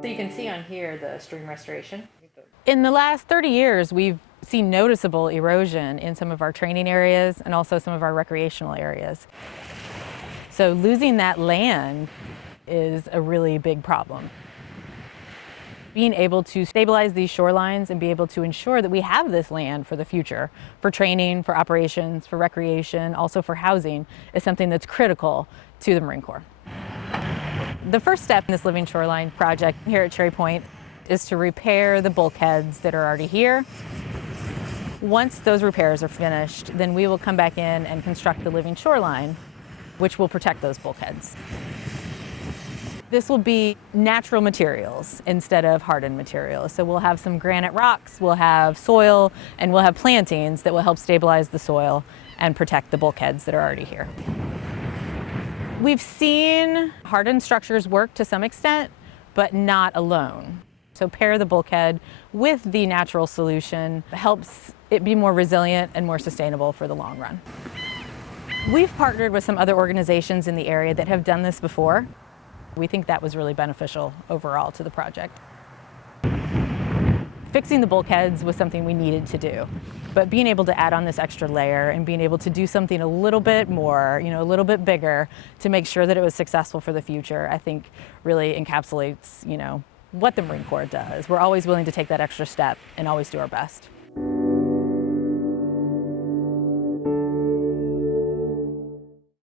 So you can see on here the stream restoration. In the last 30 years, we've seen noticeable erosion in some of our training areas and also some of our recreational areas. So losing that land is a really big problem. Being able to stabilize these shorelines and be able to ensure that we have this land for the future, for training, for operations, for recreation, also for housing, is something that's critical to the Marine Corps. The first step in this Living Shoreline project here at Cherry Point is to repair the bulkheads that are already here. Once those repairs are finished, then we will come back in and construct the Living Shoreline, which will protect those bulkheads. This will be natural materials instead of hardened materials. So we'll have some granite rocks, we'll have soil, and we'll have plantings that will help stabilize the soil and protect the bulkheads that are already here. We've seen hardened structures work to some extent, but not alone. So pair the bulkhead with the natural solution helps it be more resilient and more sustainable for the long run. We've partnered with some other organizations in the area that have done this before. We think that was really beneficial overall to the project. Fixing the bulkheads was something we needed to do, but being able to add on this extra layer and being able to do something a little bit more, a little bit bigger to make sure that it was successful for the future, I think really encapsulates, what the Marine Corps does. We're always willing to take that extra step and always do our best.